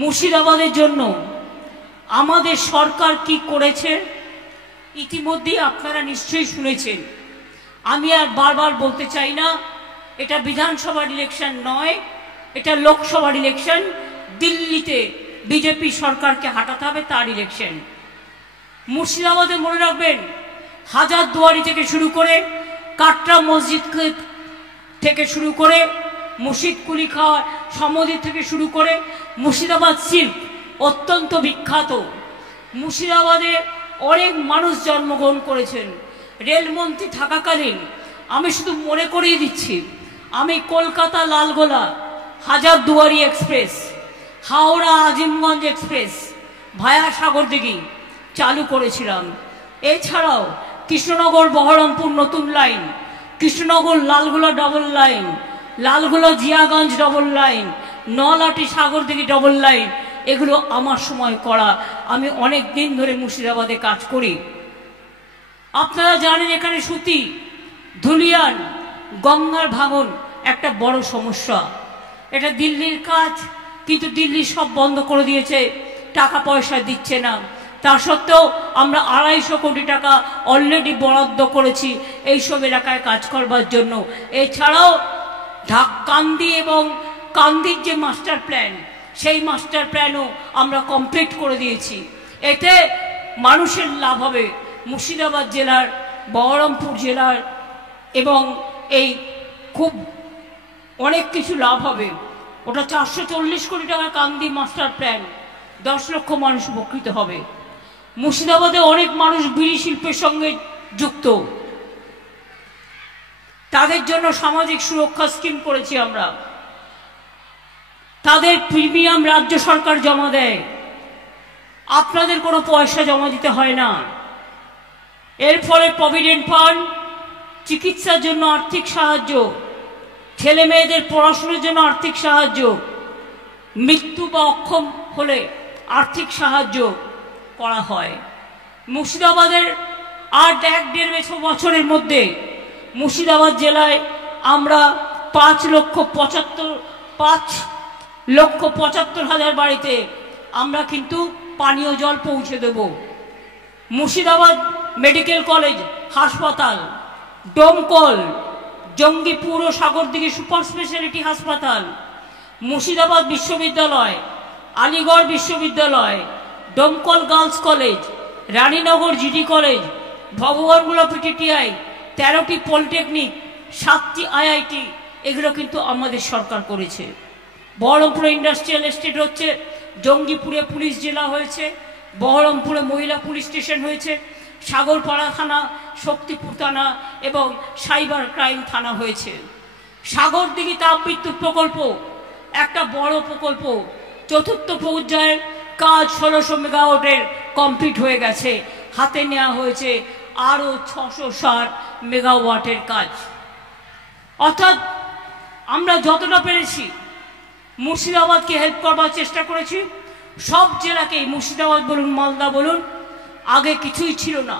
মুর্শিদাবাদের জন্য আমাদের সরকার কি করেছে ইতিমধ্যেই আপনারা নিশ্চয়ই শুনেছেন। আমি আর বারবার বলতে চাই না, এটা বিধানসভার ইলেকশন নয়, এটা লোকসভার ইলেকশন। দিল্লিতে বিজেপি সরকারকে হাঁটাতে হবে, তার ইলেকশন। মুর্শিদাবাদে মনে রাখবেন, হাজারদুয়ারি থেকে শুরু করে কাটরা মসজিদ থেকে শুরু করে মুর্শিদ কুলি খাওয়া সমাধি থেকে শুরু করে মুর্শিদাবাদ সিল্ক অত্যন্ত বিখ্যাত। মুর্শিদাবাদে অনেক মানুষ জন্মগ্রহণ করেছেন। রেলমন্ত্রী থাকাকালীন আমি শুধু মনে করিয়ে দিচ্ছি, আমি Kolkata Lalgola Hazarduari express, Howrah Azimganj express via Sagardighi চালু করেছিলাম। এছাড়াও কৃষ্ণনগর বহরমপুর নতুন line, Krishnanagar Lalgola double line, Lalgola Jiaganj double line, Nalhati Sagardighi double line, এগুলো আমার সময় করা। আমি অনেক দিন ধরে মুর্শিদাবাদে কাজ করি। আপনারা জানেন এখানে সুতি, ধুলিয়ান, গঙ্গার ভাঙন একটা বড় সমস্যা। এটা দিল্লির কাজ, কিন্তু দিল্লি সব বন্ধ করে দিয়েছে, টাকা পয়সা দিচ্ছে না। তা সত্ত্বেও আমরা 250 কোটি টাকা অলরেডি বরাদ্দ করেছি এইসব এলাকায় কাজ করবার জন্য। এছাড়াও কান্দি এবং কান্দির যে মাস্টার প্ল্যান, সেই মাস্টার প্ল্যানও আমরা কমপ্লিট করে দিয়েছি। এতে মানুষের লাভ হবে, মুর্শিদাবাদ জেলার, বহরমপুর জেলার, এবং এই খুব অনেক কিছু লাভ হবে। ওটা 440 কোটি টাকা কান্দি মাস্টার প্ল্যান, 10 লক্ষ মানুষ উপকৃত হবে। মুর্শিদাবাদে অনেক মানুষ বিড়ি শিল্পের সঙ্গে যুক্ত, তাদের জন্য সামাজিক সুরক্ষা স্কিম করেছি আমরা। তাদের প্রিমিয়াম রাজ্য সরকার জমা দেয়, আপনাদের কোনো পয়সা জমা দিতে হয় না। এর ফলে প্রভিডেন্ট ফান্ড, চিকিৎসার জন্য আর্থিক সাহায্য, ছেলে মেয়েদের পড়াশোনার জন্য আর্থিক সাহায্য, মৃত্যু বা অক্ষম হলে আর্থিক সাহায্য করা হয়। মুর্শিদাবাদের আর 1-1.5 বছরের মধ্যে মুর্শিদাবাদ জেলায় আমরা 5,75,000 বাড়িতে আমরা কিন্তু পানীয় জল পৌঁছে দেব। মুর্শিদাবাদ মেডিকেল কলেজ হাসপাতাল, ডোমকল, জঙ্গিপুর ও সাগরদিঘি সুপার স্পেশালিটি হাসপাতাল, মুর্শিদাবাদ বিশ্ববিদ্যালয়, আলিগড় বিশ্ববিদ্যালয়, Domkal girls college, Raninagar GD college, Bhagwangola PTTI, 13টি পলিটেকনিক, 7টি আইআইটি, এগুলো কিন্তু আমাদের সরকার করেছে। বহরমপুরে ইন্ডাস্ট্রিয়াল এস্টেট হচ্ছে, জঙ্গিপুরে পুলিশ জেলা হয়েছে, বহরমপুরে মহিলা পুলিশ স্টেশন হয়েছে, সাগরপাড়া থানা, শক্তিপুর থানা এবং সাইবার ক্রাইম থানা হয়েছে। সাগরদিঘি তাপবিদ্যুৎ প্রকল্প একটা বড় প্রকল্প, 4র্থ পর্যায়ের কাজ 1600 মেগাওয়াটের কমপ্লিট হয়ে গেছে। হাতে নেওয়া হয়েছে আরও 660 মেগাওয়াটের কাজ। অর্থাৎ আমরা যতটা পেরেছি মুর্শিদাবাদকে হেল্প করবার চেষ্টা করেছি। সব জেলাকেই, মুর্শিদাবাদ বলুন, মালদা বলুন, আগে কিছুই ছিল না।